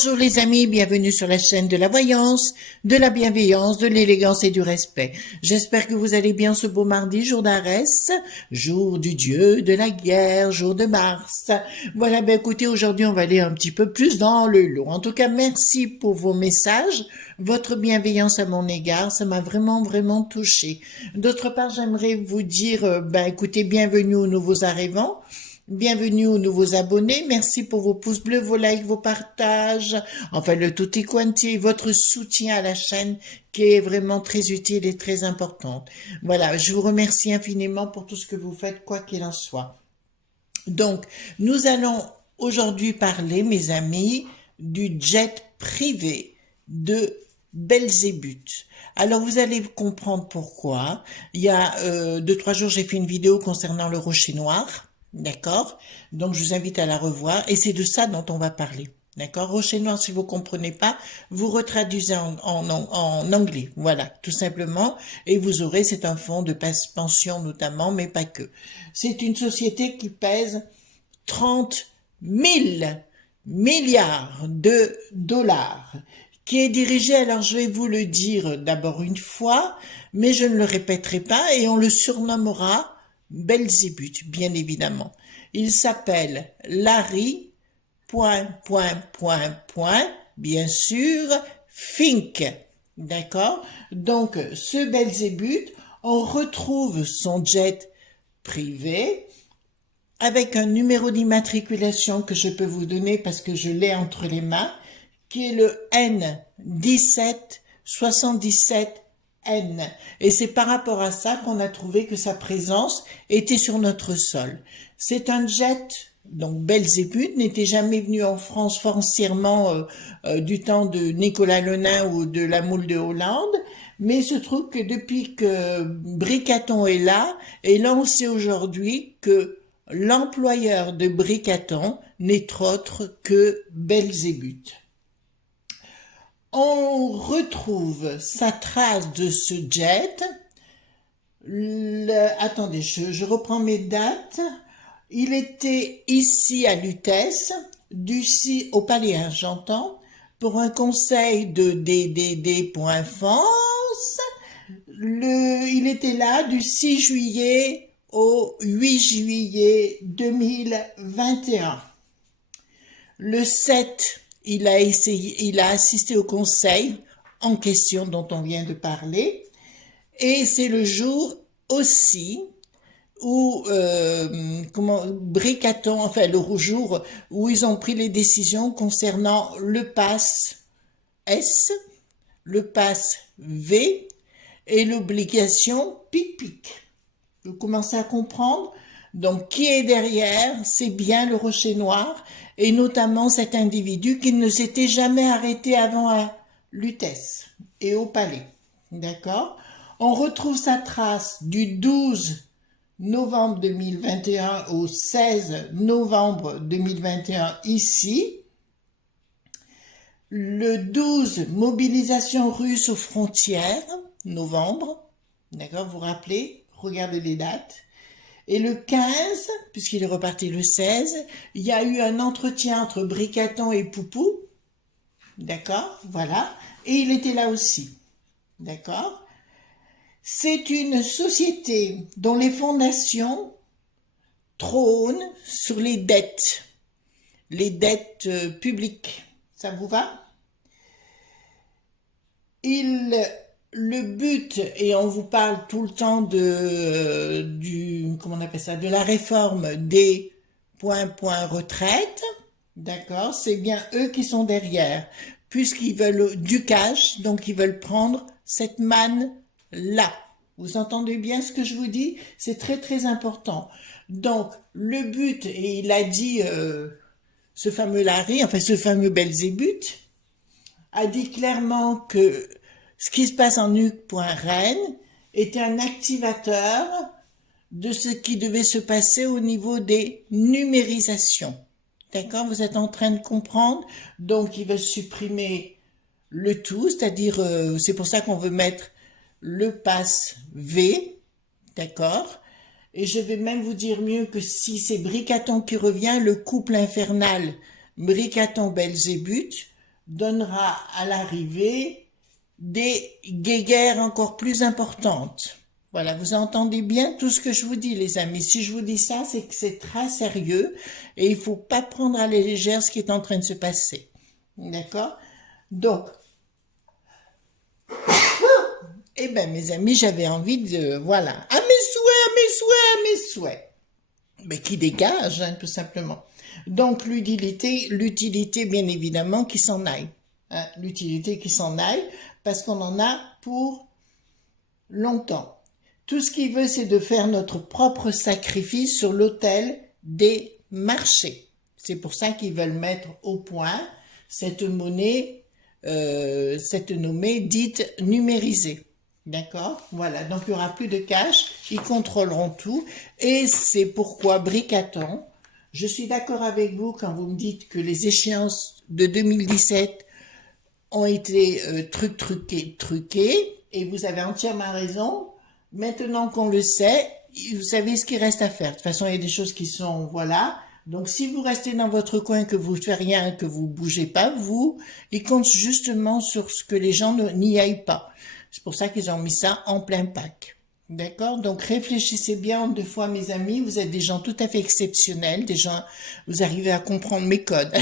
Bonjour les amis, bienvenue sur la chaîne de la voyance, de la bienveillance, de l'élégance et du respect. J'espère que vous allez bien ce beau mardi, jour d'Arès, jour du dieu de la guerre, jour de Mars. Voilà, ben écoutez, aujourd'hui on va aller un petit peu plus dans le lot. En tout cas, merci pour vos messages, votre bienveillance à mon égard, ça m'a vraiment touché. D'autre part, j'aimerais vous dire, écoutez, bienvenue aux nouveaux arrivants. Bienvenue aux nouveaux abonnés, merci pour vos pouces bleus, vos likes, vos partages, enfin le tutti quanti, votre soutien à la chaîne qui est vraiment très utile et très importante. Voilà, je vous remercie infiniment pour tout ce que vous faites, quoi qu'il en soit. Donc, nous allons aujourd'hui parler, mes amis, du jet privé de Belzébuth. Alors, vous allez comprendre pourquoi. Il y a 2-3 jours, j'ai fait une vidéo concernant le rocher noir. D'accord? Donc, je vous invite à la revoir. Et c'est de ça dont on va parler. D'accord? Rocher noir, si vous comprenez pas, vous retraduisez en anglais. Voilà, tout simplement. Et vous aurez, c'est un fonds de pension notamment, mais pas que. C'est une société qui pèse 30 000 milliards de dollars, qui est dirigée, alors je vais vous le dire d'abord une fois, mais je ne le répéterai pas, et on le surnommera Belzébuth, bien évidemment. Il s'appelle Larry, bien sûr, Fink. D'accord? Donc, ce Belzébuth, on retrouve son jet privé avec un numéro d'immatriculation que je peux vous donner parce que je l'ai entre les mains, qui est le N1777N. Et c'est par rapport à ça qu'on a trouvé que sa présence était sur notre sol. C'est un jet, donc Belzébuth n'était jamais venu en France foncièrement du temps de Nicolas Lenain ou de la Moule de Hollande, mais il se trouve que depuis que Bricaton est là, et là on sait aujourd'hui que l'employeur de Bricaton n'est autre que Belzébuth. On retrouve sa trace de ce jet. Attendez, je reprends mes dates. Il était ici à Lutèce, d'ici au Palais, hein, j'entends, pour un conseil de DDD.France. Il était là du 6 juillet au 8 juillet 2021. Le 7, il a assisté au conseil en question dont on vient de parler, et c'est le jour aussi où Bricaton, enfin le jour où ils ont pris les décisions concernant le pass S, le pass V et l'obligation pic-pic. Vous commencez à comprendre? Donc, qui est derrière? C'est bien le Rocher Noir, et notamment cet individu qui ne s'était jamais arrêté avant à Lutèce et au Palais. D'accord? On retrouve sa trace du 12 novembre 2021 au 16 novembre 2021 ici. Le 12, mobilisation russe aux frontières, novembre. D'accord, vous vous rappelez? Regardez les dates. Et le 15, puisqu'il est reparti le 16, il y a eu un entretien entre Bricaton et Poupou. D'accord, voilà. Et il était là aussi. D'accord. C'est une société dont les fondations trônent sur les dettes publiques. Ça vous va? Le but, et on vous parle tout le temps comment on appelle ça, de la réforme des retraite, d'accord, c'est bien eux qui sont derrière, puisqu'ils veulent du cash, donc ils veulent prendre cette manne-là. Vous entendez bien ce que je vous dis? C'est très important. Donc, le but, et il a dit, ce fameux Larry, enfin ce fameux Belzébuth, a dit clairement que ce qui se passe en nuque.reine était un activateur de ce qui devait se passer au niveau des numérisations. D'accord? Vous êtes en train de comprendre? Donc, il veut supprimer le tout, c'est-à-dire, c'est pour ça qu'on veut mettre le pass V, d'accord? Et je vais même vous dire mieux que si c'est Bricaton qui revient, le couple infernal Bricaton-Belzébuth donnera à l'arrivée des guéguerres encore plus importantes. Voilà, vous entendez bien tout ce que je vous dis, les amis. Si je vous dis ça, c'est que c'est très sérieux et il faut pas prendre à la légère ce qui est en train de se passer. D'accord? Donc, eh ben, mes amis, j'avais envie de, voilà, à mes souhaits, à mes souhaits, à mes souhaits. Mais qui dégage, hein, tout simplement. Donc, l'utilité, bien évidemment, qui s'en aille. Hein, l'utilité qui s'en aille, parce qu'on en a pour longtemps. Tout ce qu'il veut, c'est de faire notre propre sacrifice sur l'autel des marchés. C'est pour ça qu'ils veulent mettre au point cette monnaie dite numérisée. D'accord? Voilà, donc il n'y aura plus de cash, ils contrôleront tout, et c'est pourquoi Bricaton, je suis d'accord avec vous quand vous me dites que les échéances de 2017 ont été truquées, et vous avez entièrement raison. Maintenant qu'on le sait, vous savez ce qu'il reste à faire. De toute façon, il y a des choses qui sont, voilà. Donc, si vous restez dans votre coin, que vous ne faites rien, que vous bougez pas, ils comptent justement sur ce que les gens n'y aillent pas. C'est pour ça qu'ils ont mis ça en plein pack. D'accord? Donc, réfléchissez bien en deux fois, mes amis. Vous êtes des gens tout à fait exceptionnels. Des gens, vous arrivez à comprendre mes codes.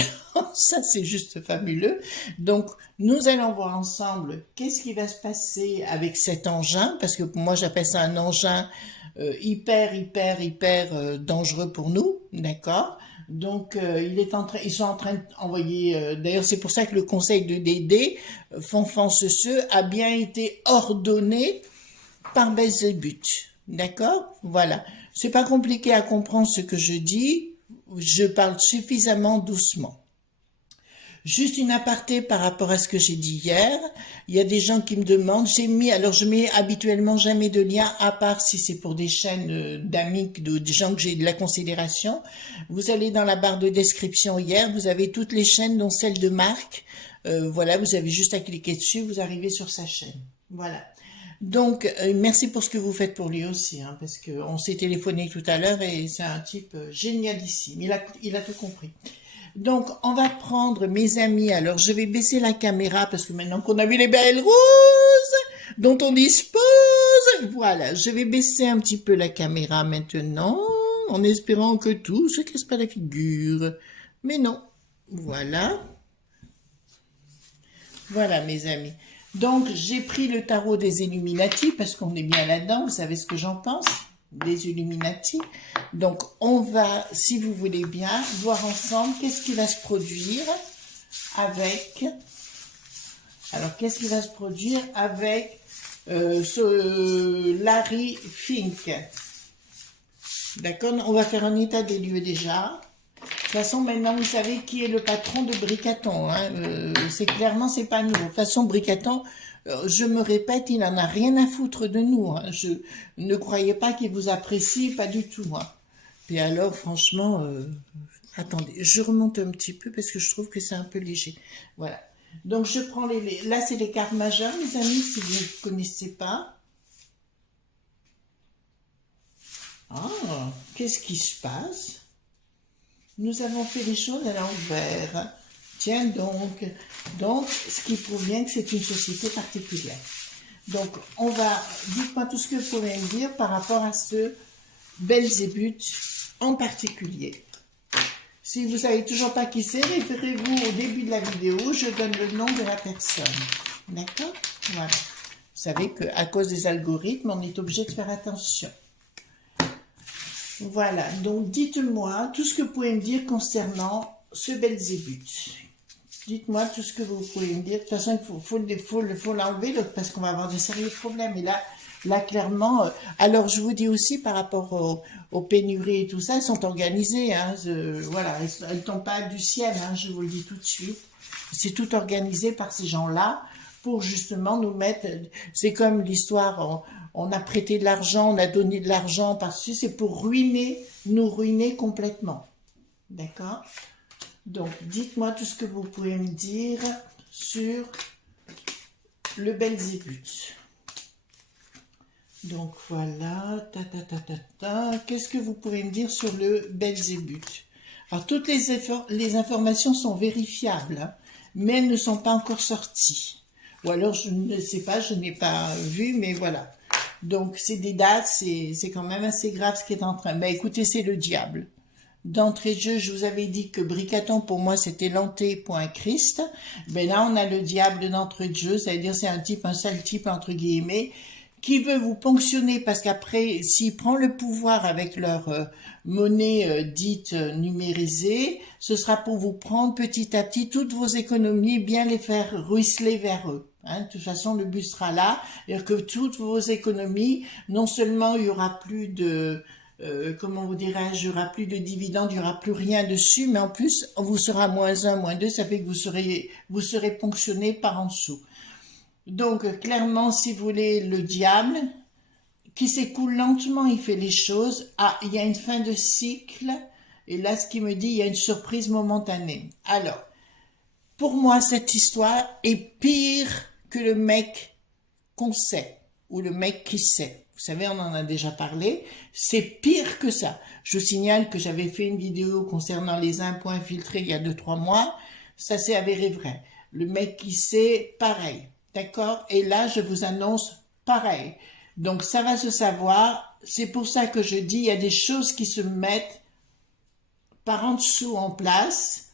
Ça, c'est juste fabuleux. Donc, nous allons voir ensemble qu'est-ce qui va se passer avec cet engin, parce que moi, j'appelle ça un engin hyper dangereux pour nous. D'accord? Donc, ils sont en train d'envoyer, d'ailleurs, c'est pour ça que le conseil de Dédé, Fonfon-Ceux, a bien été ordonné par Belzébuth. D'accord? Voilà. C'est pas compliqué à comprendre ce que je dis. Je parle suffisamment doucement. Juste une aparté par rapport à ce que j'ai dit hier. Il y a des gens qui me demandent, alors je mets habituellement jamais de lien, à part si c'est pour des chaînes d'amis, des gens que j'ai de la considération. Vous allez dans la barre de description hier, vous avez toutes les chaînes, dont celle de Marc. Voilà, vous avez juste à cliquer dessus, vous arrivez sur sa chaîne. Voilà. Donc, merci pour ce que vous faites pour lui aussi, hein, parce qu'on s'est téléphoné tout à l'heure et c'est un type génialissime. Il a tout compris. Donc, on va prendre mes amis. Alors, je vais baisser la caméra parce que maintenant qu'on a vu les belles roses dont on dispose, voilà, je vais baisser un petit peu la caméra maintenant en espérant que tout se casse pas la figure. Mais non, voilà. Voilà, mes amis. Donc, j'ai pris le tarot des Illuminati parce qu'on est bien là-dedans. Vous savez ce que j'en pense des Illuminati. Donc, on va, si vous voulez bien, voir ensemble qu'est-ce qui va se produire avec... Alors, qu'est-ce qui va se produire avec ce Larry Fink. D'accord? On va faire un état des lieux déjà. De toute façon, maintenant, vous savez qui est le patron de Bricaton. Hein. C'est pas nous. De toute façon, Bricaton, je me répète, il n'en a rien à foutre de nous. Hein. Je ne croyais pas qu'il vous apprécie, pas du tout. Hein. Et alors, franchement, attendez, je remonte un petit peu parce que je trouve que c'est un peu léger. Voilà. Donc, je prends là, c'est les cartes majeures, mes amis, si vous ne connaissez pas. Ah, qu'est-ce qui se passe? Nous avons fait les choses à l'envers. Tiens donc, ce qui prouve bien que c'est une société particulière. Donc, dites-moi tout ce que vous pouvez me dire par rapport à ce Belzébuth en particulier. Si vous ne savez toujours pas qui c'est, référez-vous au début de la vidéo, je donne le nom de la personne. D'accord? Voilà. Vous savez qu'à cause des algorithmes, on est obligé de faire attention. Voilà, donc dites-moi tout ce que vous pouvez me dire concernant ce Belzébuth. Dites-moi tout ce que vous pouvez me dire. De toute façon, il faut l'enlever parce qu'on va avoir de sérieux problèmes. Et là clairement, alors je vous dis aussi par rapport aux pénuries et tout ça, elles sont organisées. Hein, voilà, elles ne tombent pas du ciel, hein, je vous le dis tout de suite. C'est tout organisé par ces gens-là pour justement nous mettre... C'est comme l'histoire... On a prêté de l'argent, on a donné de l'argent, parce que c'est pour nous ruiner complètement. D'accord? Donc, dites-moi tout ce que vous pouvez me dire sur le Belzébuth. Donc, voilà. Qu'est-ce que vous pouvez me dire sur le Belzébuth? Alors, toutes les informations sont vérifiables, hein, mais elles ne sont pas encore sorties. Ou alors, je ne sais pas, je n'ai pas vu, mais voilà. Donc, c'est des dates, c'est quand même assez grave ce qui est en train. Ben, écoutez, c'est le diable. D'entrée de jeu, je vous avais dit que Bricaton, pour moi, c'était l'anté.Christ. Ben là, on a le diable d'entrée de jeu, c'est-à-dire c'est un sale type, entre guillemets, qui veut vous ponctionner parce qu'après, s'il prend le pouvoir avec leur monnaie dite numérisée, ce sera pour vous prendre petit à petit toutes vos économies, bien les faire ruisseler vers eux. Hein, de toute façon, le but sera là, c'est-à-dire que toutes vos économies, non seulement il y aura plus de comment vous dirais-je, il n'y aura plus de dividendes, il n'y aura plus rien dessus, mais en plus, on vous sera -1, -2, ça fait que vous serez ponctionné par en dessous. Donc, clairement, si vous voulez, le diable, qui s'écoule lentement, il fait les choses. Ah, il y a une fin de cycle, et là, ce qui me dit, il y a une surprise momentanée. Alors, pour moi, cette histoire est pire que le mec qu'on sait, ou le mec qui sait. Vous savez, on en a déjà parlé. C'est pire que ça. Je vous signale que j'avais fait une vidéo concernant les impôts infiltrés il y a 2-3 mois. Ça s'est avéré vrai. Le mec qui sait, pareil. D'accord? Et là, je vous annonce pareil. Donc, ça va se savoir. C'est pour ça que je dis, il y a des choses qui se mettent par en dessous en place.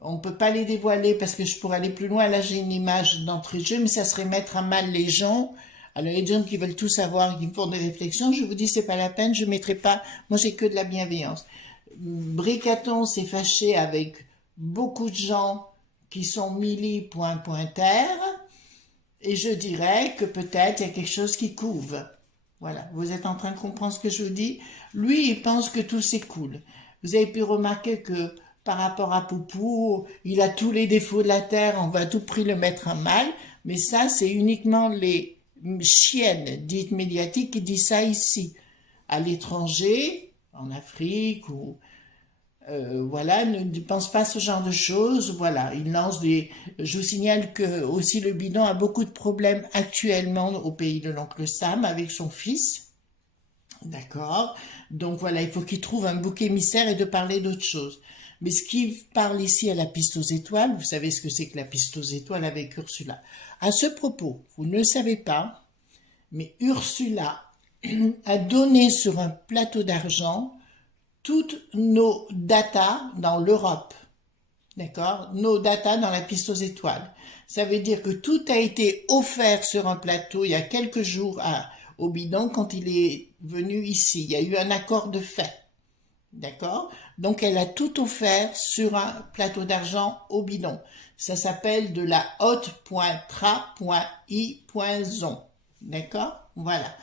On ne peut pas les dévoiler parce que je pourrais aller plus loin. Là, j'ai une image d'entrée de jeu, mais ça serait mettre à mal les gens. Alors, les gens qui veulent tout savoir, qui me font des réflexions, je vous dis, c'est pas la peine, je mettrai pas, moi j'ai que de la bienveillance. Bricaton s'est fâché avec beaucoup de gens qui sont Mili.Pointer, et je dirais que peut-être il y a quelque chose qui couve. Voilà, vous êtes en train de comprendre ce que je vous dis? Lui, il pense que tout s'écoule. Vous avez pu remarquer que par rapport à Poupou, il a tous les défauts de la terre, on va à tout prix le mettre à mal, mais ça, c'est uniquement les chiennes dites médiatiques qui disent ça ici. À l'étranger, en Afrique, ou voilà, ne pense pas à ce genre de choses. Voilà, il lance des. Je vous signale que aussi le bidon a beaucoup de problèmes actuellement au pays de l'oncle Sam avec son fils. D'accord? Donc voilà, il faut qu'il trouve un bouc émissaire et de parler d'autre chose. Mais ce qui parle ici à la piste aux étoiles, vous savez ce que c'est que la piste aux étoiles avec Ursula. À ce propos, vous ne le savez pas, mais Ursula a donné sur un plateau d'argent toutes nos datas dans l'Europe. D'accord? Nos datas dans la piste aux étoiles. Ça veut dire que tout a été offert sur un plateau il y a quelques jours au bidon quand il est venu ici. Il y a eu un accord de fait. D'accord? Donc elle a tout offert sur un plateau d'argent au bidon. Ça s'appelle de la haute.tra.i.zon. D'accord? Voilà.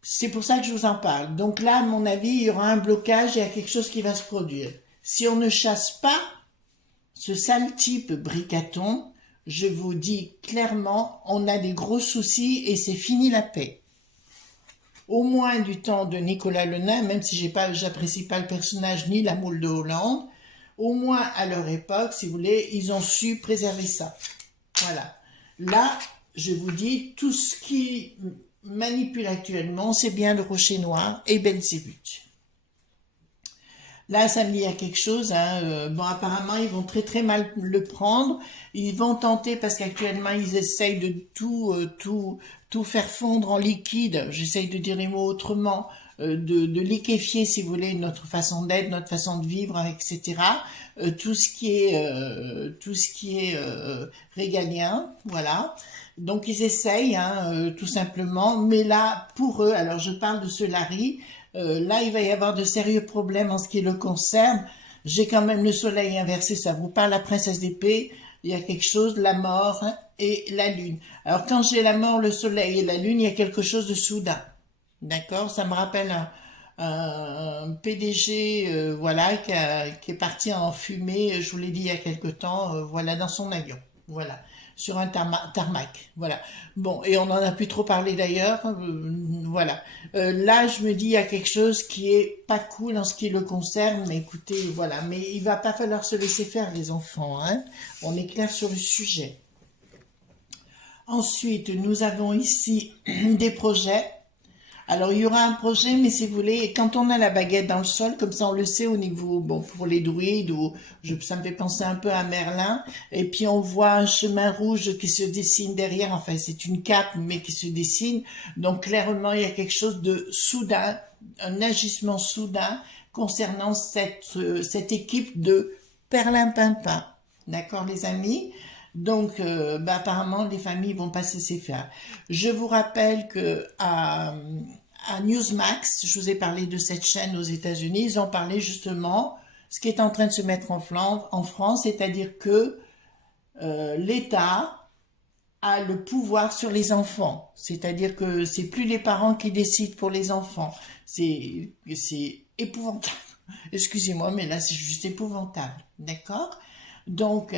C'est pour ça que je vous en parle. Donc là, à mon avis, il y aura un blocage, il y a quelque chose qui va se produire. Si on ne chasse pas ce sale type Bricaton, je vous dis clairement, on a des gros soucis et c'est fini la paix. Au moins du temps de Nicolas Le Nain, même si j'apprécie pas le personnage ni la moule de Hollande, au moins à leur époque, si vous voulez, ils ont su préserver ça. Voilà. Là, je vous dis, tout ce qui manipule actuellement, c'est bien le Rocher Noir et Belzébuth. Là, ça me dit à quelque chose. Hein. Bon, apparemment, ils vont très très mal le prendre. Ils vont tenter, parce qu'actuellement, ils essayent de tout faire fondre en liquide. J'essaye de dire les mots autrement. De liquéfier, si vous voulez, notre façon d'être, notre façon de vivre, etc. Tout ce qui est régalien, voilà. Donc ils essayent, hein, tout simplement. Mais là, pour eux, alors je parle de ce Larry. Là, il va y avoir de sérieux problèmes en ce qui le concerne. J'ai quand même le soleil inversé, ça vous parle, la princesse d'épée. Il y a quelque chose, la mort et la lune. Alors quand j'ai la mort, le soleil et la lune, il y a quelque chose de soudain. D'accord? Ça me rappelle un PDG, voilà, qui est parti en fumée, je vous l'ai dit il y a quelque temps, voilà, dans son avion. Voilà. Sur un tarmac. Voilà. Bon, et on n'en a plus trop parlé d'ailleurs. Voilà. Là, je me dis, il y a quelque chose qui est pas cool en ce qui le concerne, mais écoutez, voilà. Mais il va pas falloir se laisser faire, les enfants, hein. On est clair sur le sujet. Ensuite, nous avons ici des projets. Alors, il y aura un projet, mais si vous voulez, quand on a la baguette dans le sol, comme ça on le sait au niveau, bon, pour les druides, ou ça me fait penser un peu à Merlin, et puis on voit un chemin rouge qui se dessine derrière, enfin c'est une cape, mais qui se dessine, donc clairement il y a quelque chose de soudain, un agissement soudain concernant cette équipe de Perlimpinpin. D'accord les amis? Donc, apparemment, les familles vont pas se laisser faire. Je vous rappelle que à Newsmax, je vous ai parlé de cette chaîne aux États-Unis, ils ont parlé justement ce qui est en train de se mettre en France, c'est-à-dire que l'État a le pouvoir sur les enfants. C'est-à-dire que c'est plus les parents qui décident pour les enfants. C'est épouvantable. Excusez-moi, mais là, c'est juste épouvantable. D'accord? Donc,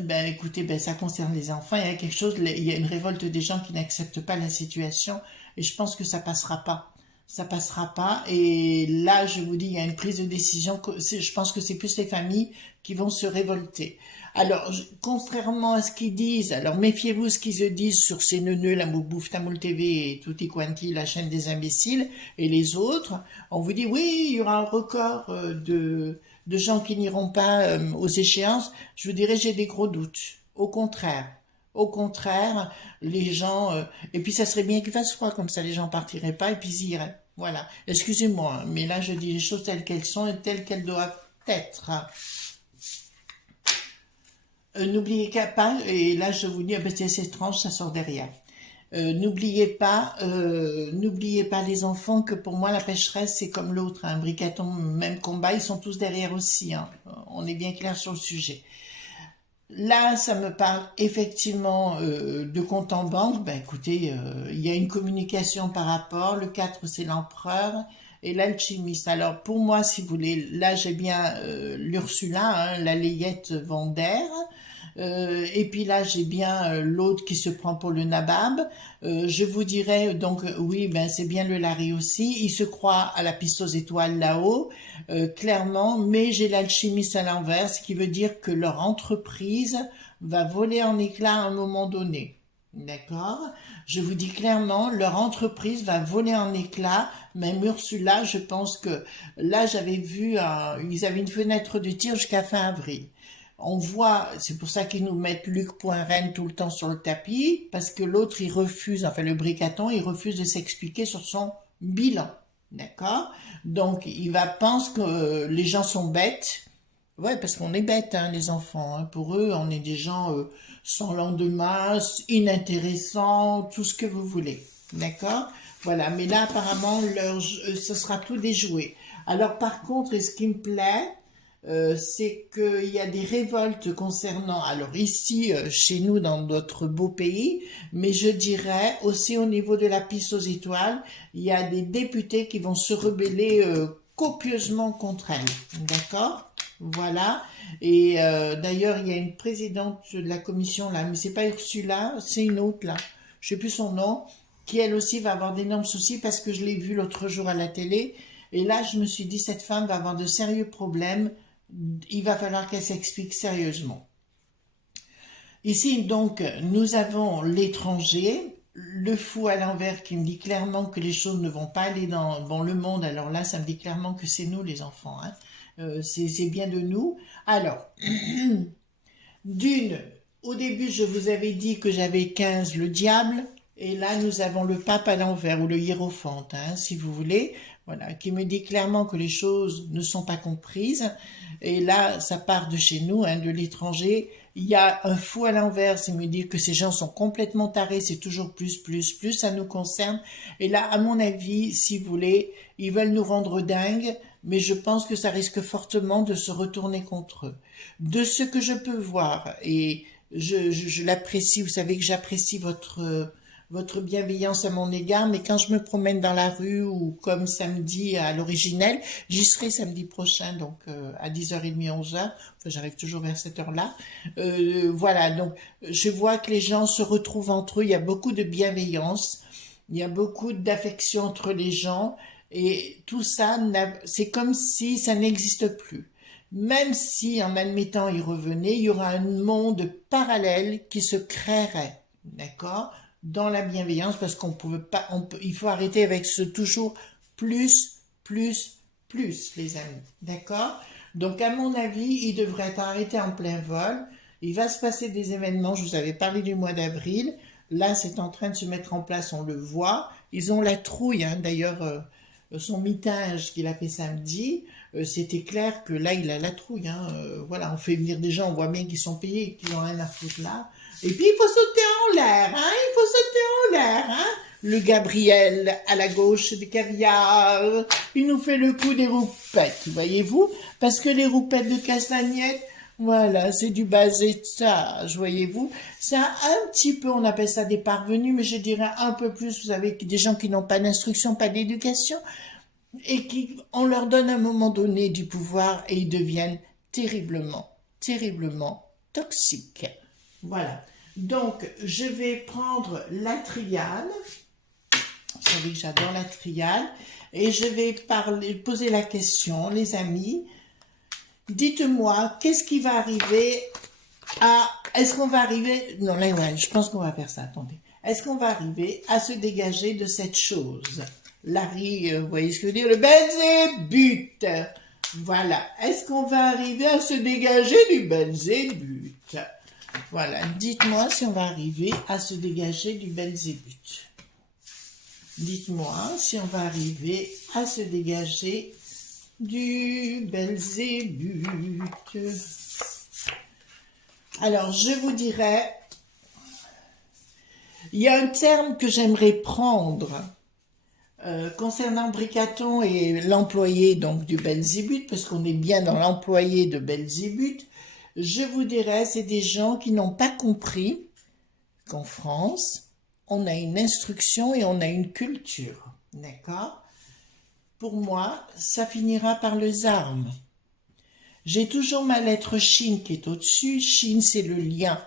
ben, écoutez, ben, ça concerne les enfants. Il y a quelque chose, il y a une révolte des gens qui n'acceptent pas la situation et je pense que ça passera pas. Ça passera pas. Et là, je vous dis, il y a une prise de décision. Je pense que c'est plus les familles qui vont se révolter. Alors, contrairement à ce qu'ils disent, alors méfiez-vous ce qu'ils se disent sur ces neuneux, la Moubouf, Tamoul TV et Tutti Quanti, la chaîne des imbéciles et les autres. On vous dit, oui, il y aura un record de gens qui n'iront pas aux échéances. Je vous dirais, j'ai des gros doutes. Au contraire. Au contraire, les gens... et puis ça serait bien qu'il fasse froid, comme ça les gens partiraient pas et puis ils iraient. Voilà. Excusez-moi, hein, mais là je dis les choses telles qu'elles sont et telles qu'elles doivent être. N'oubliez pas, et là je vous dis, ah ben, c'est étrange, ça sort derrière. N'oubliez pas les enfants que pour moi la pécheresse c'est comme l'autre, un bricaton, même combat, ils sont tous derrière aussi. Hein. On est bien clair sur le sujet. Là, ça me parle effectivement de compte en banque. Ben écoutez, il y a une communication par rapport. Le 4, c'est l'empereur et l'alchimiste. Alors pour moi, si vous voulez, là j'ai bien l'Ursula, hein, la layette Vander. Et puis là, j'ai bien l'autre qui se prend pour le nabab. Je vous dirais donc oui, ben c'est bien le Larry aussi. Il se croit à la piste aux étoiles là-haut, clairement. Mais j'ai l'alchimiste à l'envers, ce qui veut dire que leur entreprise va voler en éclats à un moment donné. D'accord? Je vous dis clairement, leur entreprise va voler en éclats. Même Ursula, je pense que là, j'avais vu, ils avaient une fenêtre de tir jusqu'à fin avril. On voit, c'est pour ça qu'ils nous mettent Luc Poinren tout le temps sur le tapis, parce que l'autre, il refuse, enfin le bricaton, il refuse de s'expliquer sur son bilan. D'accord? Donc, il va penser que les gens sont bêtes. Ouais, parce qu'on est bêtes, hein, les enfants. Hein. Pour eux, on est des gens sans lendemain, inintéressants, tout ce que vous voulez. D'accord? Voilà, mais là, apparemment, ce sera tout déjoué. Alors, par contre, ce qui me plaît, c'est qu'il y a des révoltes concernant, alors ici, chez nous, dans notre beau pays, mais je dirais aussi au niveau de la piste aux étoiles, il y a des députés qui vont se rebeller copieusement contre elle. D'accord? Voilà. Et d'ailleurs, il y a une présidente de la commission là, mais c'est pas Ursula, c'est une autre là, je sais plus son nom, qui elle aussi va avoir d'énormes soucis parce que je l'ai vue l'autre jour à la télé. Et là, je me suis dit, cette femme va avoir de sérieux problèmes. Il va falloir qu'elle s'explique sérieusement. Ici, donc, nous avons l'étranger, le fou à l'envers qui me dit clairement que les choses ne vont pas aller dans le monde. Alors là, ça me dit clairement que c'est nous, les enfants. Hein. C'est bien de nous. Alors, d'une, au début, je vous avais dit que j'avais 15, le diable. Et là, nous avons le pape à l'envers, ou le hiérophante, hein, si vous voulez, voilà, qui me dit clairement que les choses ne sont pas comprises. Et là, ça part de chez nous, hein, de l'étranger. Il y a un fou à l'envers, c'est me dire que ces gens sont complètement tarés, c'est toujours plus, ça nous concerne. Et là, à mon avis, si vous voulez, ils veulent nous rendre dingues, mais je pense que ça risque fortement de se retourner contre eux. De ce que je peux voir, et je l'apprécie, vous savez que j'apprécie votre bienveillance à mon égard, mais quand je me promène dans la rue ou comme samedi à l'originel, j'y serai samedi prochain, donc à 10h30, 11h, enfin j'arrive toujours vers cette heure-là. Voilà, donc je vois que les gens se retrouvent entre eux, il y a beaucoup de bienveillance, il y a beaucoup d'affection entre les gens, et tout ça, c'est comme si ça n'existe plus. Même si, en admettant y revenait, il y aura un monde parallèle qui se créerait, d'accord ? dans la bienveillance parce qu'on peut pas, il faut arrêter avec ce toujours plus, plus, plus, les amis. D'accord? Donc, à mon avis, il devrait être arrêté en plein vol. Il va se passer des événements. Je vous avais parlé du mois d'avril. Là, c'est en train de se mettre en place. On le voit. Ils ont la trouille, hein. D'ailleurs, son mitage qu'il a fait samedi, c'était clair que là, il a la trouille, hein. Voilà, on fait venir des gens, on voit bien qu'ils sont payés et qu'ils ont rien à foutre là. Et puis, il faut sauter en l'air, hein. Il faut sauter en l'air, hein. Le Gabriel, à la gauche des caviar, il nous fait le coup des roupettes, voyez-vous? Parce que les roupettes de castagnette, voilà, c'est du bas étage, voyez-vous. C'est un petit peu, on appelle ça des parvenus, mais je dirais un peu plus, vous savez, des gens qui n'ont pas d'instruction, pas d'éducation, et qui, on leur donne à un moment donné du pouvoir et ils deviennent terriblement, terriblement toxiques. Voilà. Donc, je vais prendre la triade. Vous savez que j'adore la triade. Et je vais poser la question, les amis. Dites-moi, qu'est-ce qui va arriver à... Est-ce qu'on va arriver... Non, là, ouais, je pense qu'on va faire ça, attendez. Est-ce qu'on va arriver à se dégager de cette chose? Larry, vous voyez ce que je veux dire? Le Belzébuth. Voilà. Est-ce qu'on va arriver à se dégager du Belzébuth? Voilà. Dites-moi si on va arriver à se dégager du Belzébuth. Dites-moi si on va arriver à se dégager du Belzébuth. Alors, je vous dirais, il y a un terme que j'aimerais prendre concernant Bricaton et l'employé donc du Belzébuth, parce qu'on est bien dans l'employé de Belzébuth. Je vous dirais, c'est des gens qui n'ont pas compris qu'en France, on a une instruction et on a une culture, d'accord? Pour moi, ça finira par les armes. J'ai toujours ma lettre Shin qui est au-dessus. Shin, c'est le lien.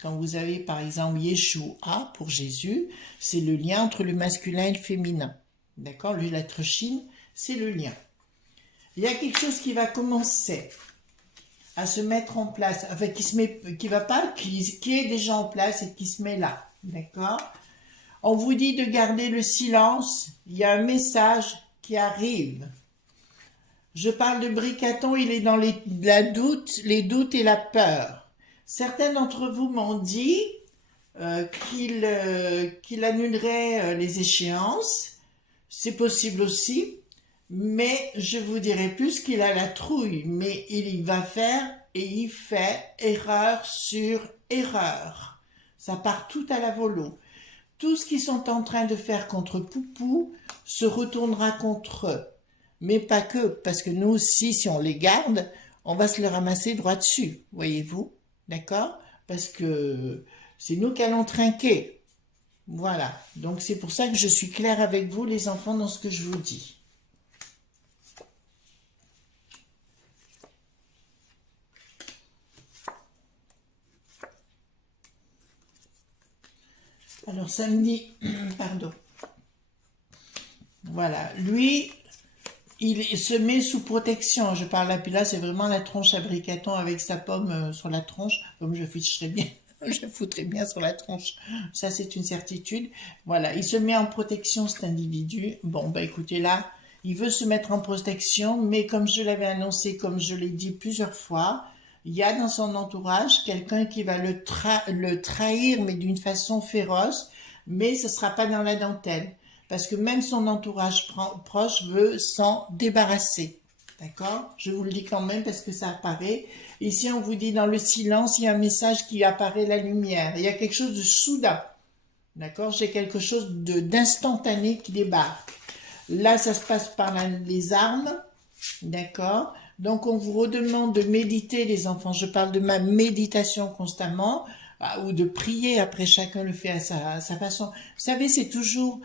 Quand vous avez, par exemple, Yeshua pour Jésus, c'est le lien entre le masculin et le féminin. D'accord? La lettre Shin, c'est le lien. Il y a quelque chose qui va commencer à se mettre en place, enfin, qui est déjà en place et qui se met là. D'accord? On vous dit de garder le silence. Il y a un message qui arrive. Je parle de Bricaton, il est dans les doutes et la peur. Certains d'entre vous m'ont dit qu'il annulerait les échéances. C'est possible aussi, mais je vous dirai plus qu'il a la trouille. Mais il va faire et il fait erreur sur erreur. Ça part tout à la volo. Tout ce qu'ils sont en train de faire contre Poupou se retournera contre eux. Mais pas que, parce que nous aussi, si on les garde, on va se les ramasser droit dessus, voyez-vous, d'accord? Parce que c'est nous qui allons trinquer. Voilà, donc c'est pour ça que je suis claire avec vous, les enfants, dans ce que je vous dis. Alors samedi, pardon. Voilà, lui, il se met sous protection. Je parle là, puis là, c'est vraiment la tronche à Bricaton avec sa pomme sur la tronche. Comme je ficherais bien, je foutrais bien sur la tronche. Ça, c'est une certitude. Voilà, il se met en protection, cet individu. Bon, bah écoutez, là, il veut se mettre en protection, mais comme je l'avais annoncé, comme je l'ai dit plusieurs fois, il y a dans son entourage quelqu'un qui va le trahir, mais d'une façon féroce, mais ce sera pas dans la dentelle. Parce que même son entourage proche veut s'en débarrasser. D'accord? Je vous le dis quand même parce que ça apparaît. Ici, on vous dit dans le silence, il y a un message qui apparaît la lumière. Il y a quelque chose de soudain. D'accord? J'ai quelque chose d'instantané qui débarque. Là, ça se passe par les armes. D'accord? Donc, on vous redemande de méditer, les enfants. Je parle de ma méditation constamment, ou de prier. Après, chacun le fait à sa façon. Vous savez, c'est toujours,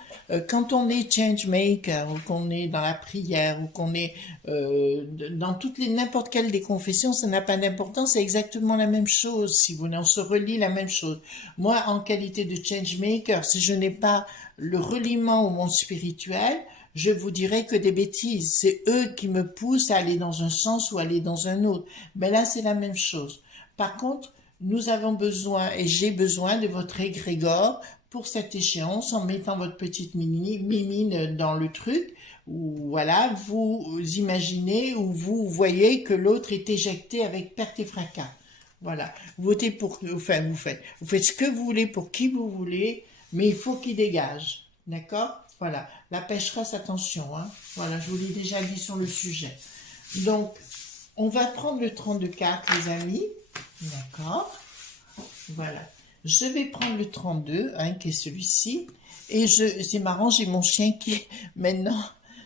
quand on est change maker, ou qu'on est dans la prière, ou qu'on est dans n'importe quelle des confessions, ça n'a pas d'importance. C'est exactement la même chose. Si vous voulez, on se relie la même chose. Moi, en qualité de change maker, si je n'ai pas le reliement au monde spirituel, je vous dirais que des bêtises. C'est eux qui me poussent à aller dans un sens ou aller dans un autre. Mais là, c'est la même chose. Par contre, nous avons besoin, et j'ai besoin de votre égrégore pour cette échéance en mettant votre petite mimine dans le truc, où voilà, vous imaginez ou vous voyez que l'autre est éjecté avec perte et fracas. Voilà, votez pour, enfin vous faites ce que vous voulez pour qui vous voulez, mais il faut qu'il dégage, d'accord? Voilà, la pécheresse, attention, hein. Voilà, je vous l'ai déjà dit sur le sujet. Donc, on va prendre le 32 cartes, les amis, d'accord? Voilà, je vais prendre le 32, hein, qui est celui-ci, et c'est marrant, j'ai mon chien qui, maintenant,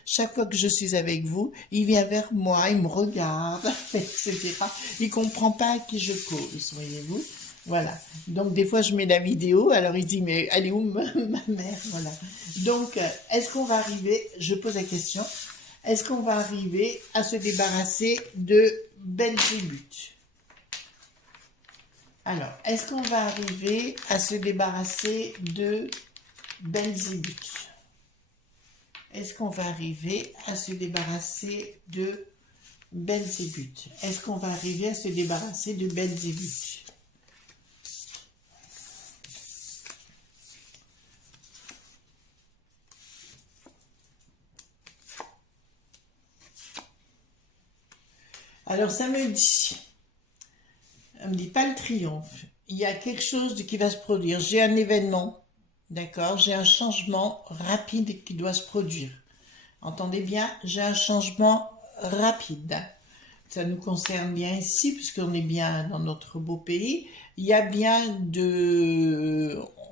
chaque fois que je suis avec vous, il vient vers moi, il me regarde, etc. Il comprend pas à qui je cause, voyez-vous. Voilà. Donc, des fois, je mets la vidéo, alors il dit, mais elle est où ma mère? Voilà. Donc, est-ce qu'on va arriver, je pose la question, est-ce qu'on va arriver à se débarrasser de Belzébuth? Alors, est-ce qu'on va arriver à se débarrasser de Belzébuth? Est-ce qu'on va arriver à se débarrasser de Belzébuth? Est-ce qu'on va arriver à se débarrasser de Belzébuth? Alors, ça me dit, pas le triomphe. Il y a quelque chose qui va se produire. J'ai un événement, d'accord? J'ai un changement rapide qui doit se produire. Entendez bien, j'ai un changement rapide. Ça nous concerne bien ici, puisqu'on est bien dans notre beau pays. Il y a bien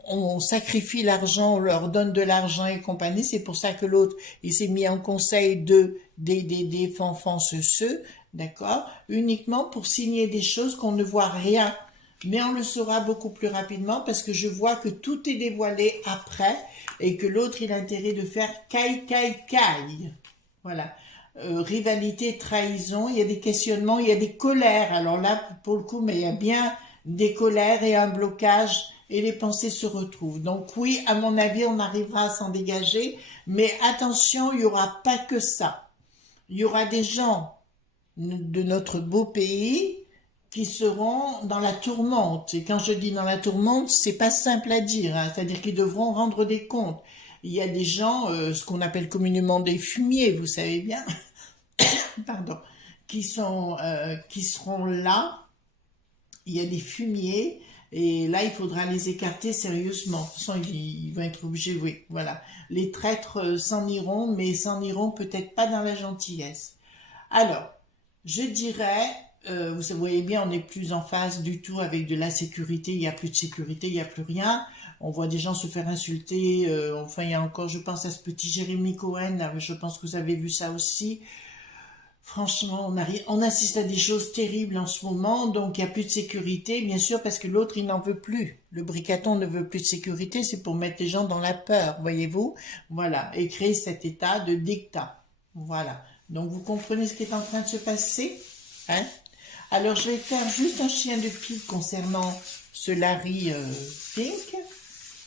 on sacrifie l'argent, on leur donne de l'argent et compagnie. C'est pour ça que l'autre, il s'est mis en conseil des fanfans ceux, d'accord? Uniquement pour signer des choses qu'on ne voit rien. Mais on le saura beaucoup plus rapidement parce que je vois que tout est dévoilé après et que l'autre, il a intérêt de faire caille. Voilà. Rivalité, trahison, il y a des questionnements, il y a des colères. Alors là, pour le coup, mais il y a bien des colères et un blocage et les pensées se retrouvent. Donc oui, à mon avis, on arrivera à s'en dégager, mais attention, il n'y aura pas que ça. Il y aura des gens de notre beau pays qui seront dans la tourmente. Et quand je dis dans la tourmente, c'est pas simple à dire, hein. C'est-à-dire qu'ils devront rendre des comptes. Il y a des gens, ce qu'on appelle communément des fumiers, vous savez bien, pardon, qui seront là. Il y a des fumiers, et là, il faudra les écarter sérieusement. De toute façon, ils vont être obligés, oui, voilà. Les traîtres s'en iront, mais s'en iront peut-être pas dans la gentillesse. Alors, je dirais, vous voyez bien, on n'est plus en phase du tout avec de la sécurité, il n'y a plus de sécurité, il n'y a plus rien. On voit des gens se faire insulter, enfin il y a encore, je pense à ce petit Jérémy Cohen, là, je pense que vous avez vu ça aussi. Franchement, on assiste à des choses terribles en ce moment, donc il n'y a plus de sécurité, bien sûr, parce que l'autre, il n'en veut plus. Le bricaton ne veut plus de sécurité, c'est pour mettre les gens dans la peur, voyez-vous. Voilà, et créer cet état de dictat. Voilà. Donc vous comprenez ce qui est en train de se passer, hein? Alors je vais faire juste un chien de file concernant ce Larry Pink.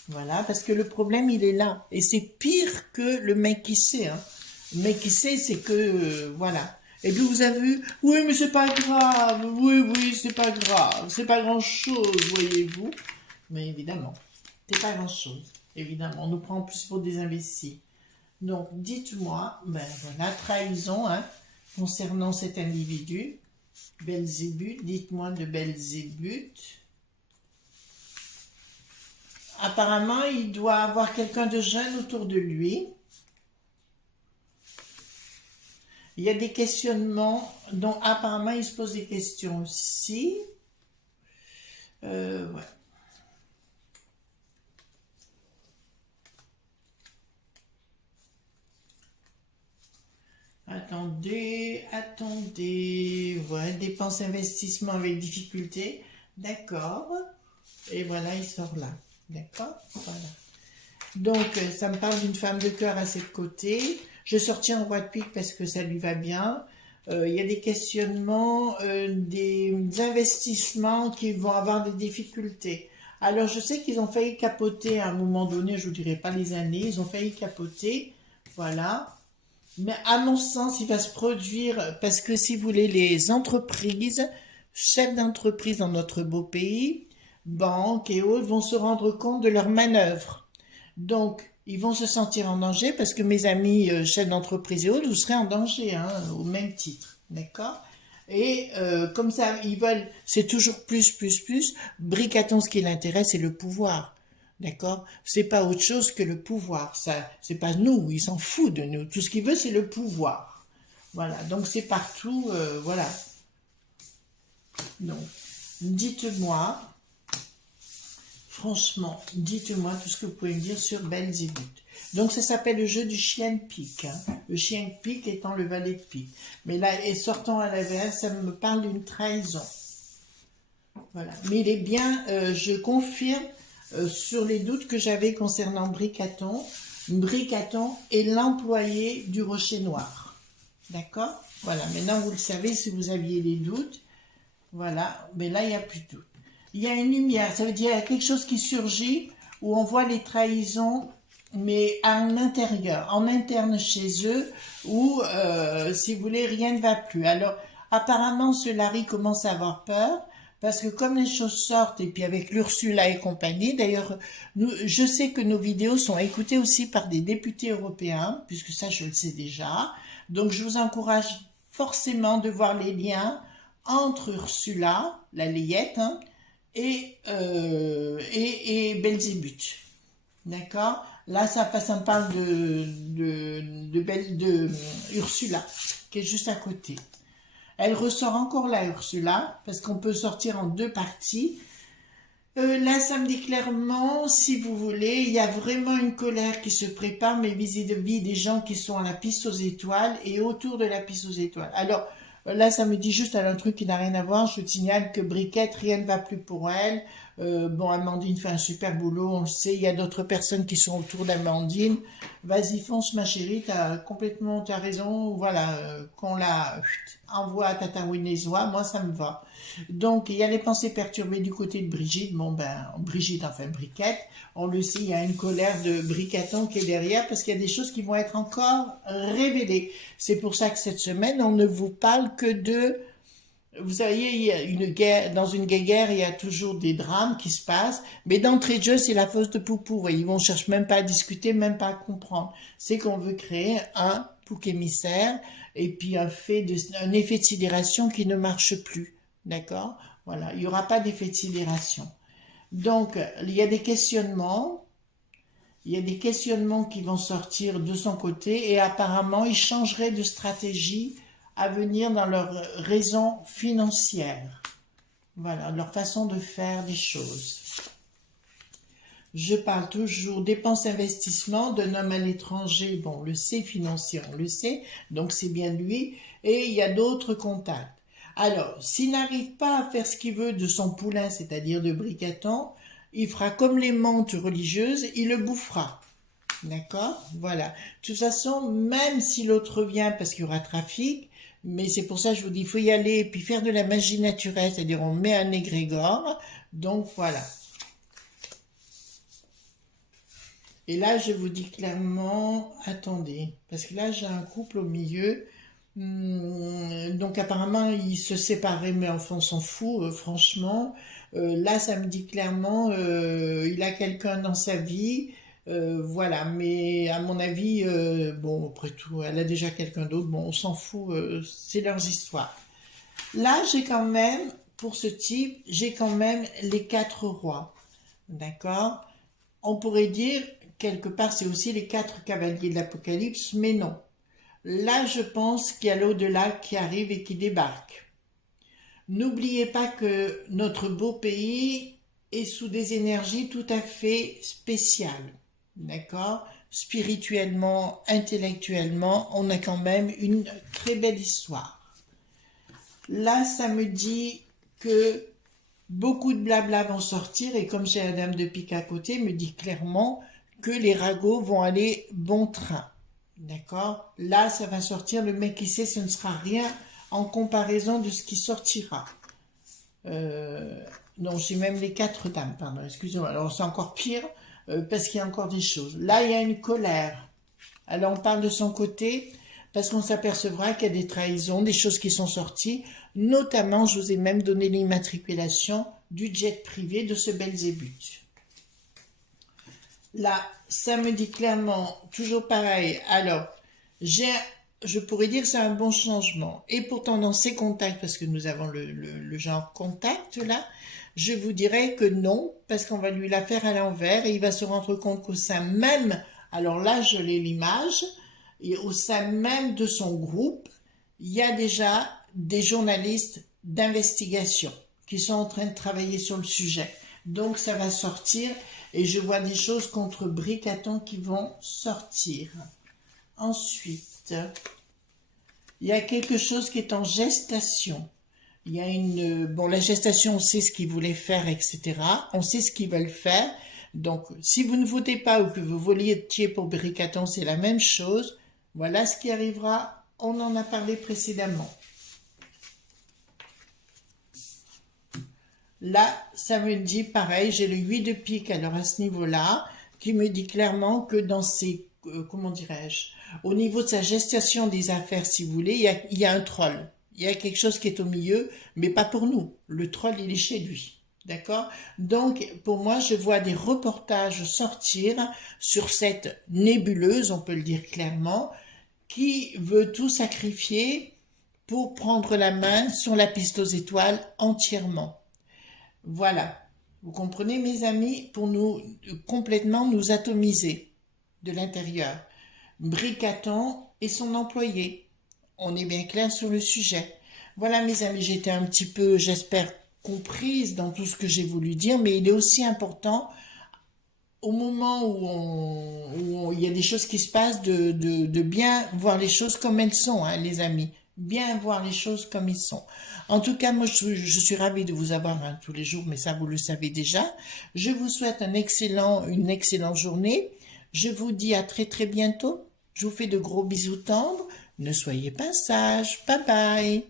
Voilà, parce que le problème, il est là. Et c'est pire que le mec qui sait, hein. Le mec qui sait, c'est que, voilà. Et puis vous avez vu, oui, mais c'est pas grave, oui, c'est pas grave, c'est pas grand-chose, voyez-vous. Mais évidemment, c'est pas grand-chose, évidemment. On nous prend en plus pour des imbéciles. Donc, dites-moi, ben voilà, trahison, hein, concernant cet individu. Belzébuth, dites-moi de Belzébuth. Apparemment, il doit avoir quelqu'un de jeune autour de lui. Il y a des questionnements dont apparemment il se pose des questions aussi. Ouais. Attendez. Ouais, dépenses, investissement avec difficulté. D'accord. Et voilà, il sort là. D'accord. Voilà. Donc, ça me parle d'une femme de cœur à ses côtés. Je sortis en roi de pique parce que ça lui va bien. Il y a des questionnements, des investissements qui vont avoir des difficultés. Alors, je sais qu'ils ont failli capoter à un moment donné, je vous dirai pas les années, ils ont failli capoter, voilà. Mais à mon sens, il va se produire, parce que si vous voulez, les entreprises, chefs d'entreprise dans notre beau pays, banques et autres vont se rendre compte de leurs manœuvres. Donc, ils vont se sentir en danger parce que mes amis chefs d'entreprise et autres, vous serez en danger, hein, au même titre. D'accord? Et comme ça, ils veulent, c'est toujours plus, plus, plus. Bricaton, ce qui l'intéresse, c'est le pouvoir. D'accord? C'est pas autre chose que le pouvoir. Ça, c'est pas nous, il s'en fout de nous. Tout ce qu'il veut, c'est le pouvoir. Voilà. Donc c'est partout, voilà. Donc, dites-moi, franchement, dites-moi tout ce que vous pouvez me dire sur Belzébuth. Donc ça s'appelle le jeu du chien de pique. Hein. Le chien de pique étant le valet de pique. Mais là, et sortant à l'inverse, ça me parle d'une trahison. Voilà. Mais il est bien, je confirme sur les doutes que j'avais concernant Bricaton. Bricaton est l'employé du Rocher Noir. D'accord? Voilà. Maintenant, vous le savez si vous aviez des doutes. Voilà. Mais là, il n'y a plus de doute. Il y a une lumière. Ça veut dire qu'il y a quelque chose qui surgit où on voit les trahisons, mais à l'intérieur, en interne chez eux, où, si vous voulez, rien ne va plus. Alors, apparemment, ce Larry commence à avoir peur. Parce que comme les choses sortent, et puis avec l'Ursula et compagnie, d'ailleurs, je sais que nos vidéos sont écoutées aussi par des députés européens, puisque ça, je le sais déjà. Donc, je vous encourage forcément de voir les liens entre Ursula, la layette, hein, et Belzébuth. D'accord? Là, ça me parle de Ursula, qui est juste à côté. Elle ressort encore la Ursula, parce qu'on peut sortir en deux parties. Là, ça me dit clairement, si vous voulez, il y a vraiment une colère qui se prépare, mais vis-à-vis des gens qui sont à la piste aux étoiles et autour de la piste aux étoiles. Alors, là, ça me dit juste un truc qui n'a rien à voir. Je signale que Briquette, rien ne va plus pour elle. Bon, Amandine fait un super boulot, on le sait. Il y a d'autres personnes qui sont autour d'Amandine. Vas-y, fonce, ma chérie, t'as raison. Voilà, qu'on la envoie à Tataouinezoa, moi, ça me va. Donc, il y a les pensées perturbées du côté de Brigitte. Bon, ben, Brigitte, enfin, Briquette. On le sait, il y a une colère de Bricaton qui est derrière parce qu'il y a des choses qui vont être encore révélées. C'est pour ça que cette semaine, on ne vous parle que de... Vous voyez, il y a une guerre, dans une guerre, il y a toujours des drames qui se passent, mais d'entrée de jeu, c'est la fausse de Poupou. Voyez, ils vont chercher même pas à discuter, même pas à comprendre. C'est qu'on veut créer un bouc émissaire et puis un effet de sidération qui ne marche plus. D'accord? Voilà, il n'y aura pas d'effet de sidération. Donc, il y a des questionnements. Il y a des questionnements qui vont sortir de son côté et apparemment, ils changeraient de stratégie à venir dans leur raison financière. Voilà, leur façon de faire des choses. Je parle toujours dépenses investissement d'un homme à l'étranger. Bon, on le sait, financier, on le sait, donc c'est bien lui. Et il y a d'autres contacts. Alors, s'il n'arrive pas à faire ce qu'il veut de son poulain, c'est-à-dire de Bricaton, il fera comme les mantes religieuses, il le bouffera. D'accord? Voilà. De toute façon, même si l'autre vient parce qu'il y aura trafic, mais c'est pour ça que je vous dis, il faut y aller et puis faire de la magie naturelle, c'est-à-dire on met un égrégore. Donc voilà. Et là, je vous dis clairement, attendez, parce que là, j'ai un couple au milieu. Donc apparemment, ils se séparaient, mais enfin, on s'en fout, franchement. Là, ça me dit clairement, il a quelqu'un dans sa vie. Voilà, mais à mon avis, bon, après tout, elle a déjà quelqu'un d'autre, bon, on s'en fout, c'est leurs histoires. Là, j'ai quand même, pour ce type, j'ai quand même les 4 rois, d'accord? On pourrait dire, quelque part, c'est aussi les 4 cavaliers de l'Apocalypse, mais non. Là, je pense qu'il y a l'au-delà qui arrive et qui débarque. N'oubliez pas que notre beau pays est sous des énergies tout à fait spéciales. D'accord? Spirituellement, intellectuellement, on a quand même une très belle histoire. Là, ça me dit que beaucoup de blabla vont sortir et comme j'ai la dame de pique à côté, me dit clairement que les ragots vont aller bon train. D'accord? Là, ça va sortir, le mec qui sait, ce ne sera rien en comparaison de ce qui sortira. Non, j'ai même les 4 dames, pardon, excusez-moi. Alors, c'est encore pire. Parce qu'il y a encore des choses. Là, il y a une colère. Alors, on parle de son côté, parce qu'on s'apercevra qu'il y a des trahisons, des choses qui sont sorties, notamment, je vous ai même donné l'immatriculation du jet privé de ce Belzébuth. Là, ça me dit clairement, toujours pareil. Alors, je pourrais dire que c'est un bon changement. Et pourtant, dans ces contacts, parce que nous avons le genre contact là, je vous dirais que non, parce qu'on va lui la faire à l'envers et il va se rendre compte qu'au sein même, alors là, je l'ai l'image, et au sein même de son groupe, il y a déjà des journalistes d'investigation qui sont en train de travailler sur le sujet. Donc, ça va sortir et je vois des choses contre Bricaton qui vont sortir. Ensuite, il y a quelque chose qui est en gestation. Il y a la gestation, on sait ce qu'ils voulaient faire, etc. On sait ce qu'ils veulent faire. Donc, si vous ne votez pas ou que vous voliez pour Bricaton, c'est la même chose. Voilà ce qui arrivera. On en a parlé précédemment. Là, ça me dit pareil, j'ai le 8 de pique, alors à ce niveau-là, qui me dit clairement que dans ces, comment dirais-je, au niveau de sa gestation des affaires, si vous voulez, il y a un troll. Il y a quelque chose qui est au milieu, mais pas pour nous. Le troll, il est chez lui. D'accord? Donc, pour moi, je vois des reportages sortir sur cette nébuleuse, on peut le dire clairement, qui veut tout sacrifier pour prendre la main sur la piste aux étoiles entièrement. Voilà. Vous comprenez, mes amis, pour nous complètement nous atomiser de l'intérieur. Bricaton et son employé. On est bien clair sur le sujet. Voilà, mes amis, j'étais un petit peu, j'espère, comprise dans tout ce que j'ai voulu dire, mais il est aussi important, au moment où il y a des choses qui se passent, de bien voir les choses comme elles sont, hein, les amis. Bien voir les choses comme ils sont. En tout cas, moi, je suis ravie de vous avoir tous les jours, mais ça, vous le savez déjà. Je vous souhaite une excellente journée. Je vous dis à très très bientôt. Je vous fais de gros bisous tendres. Ne soyez pas sages. Bye bye.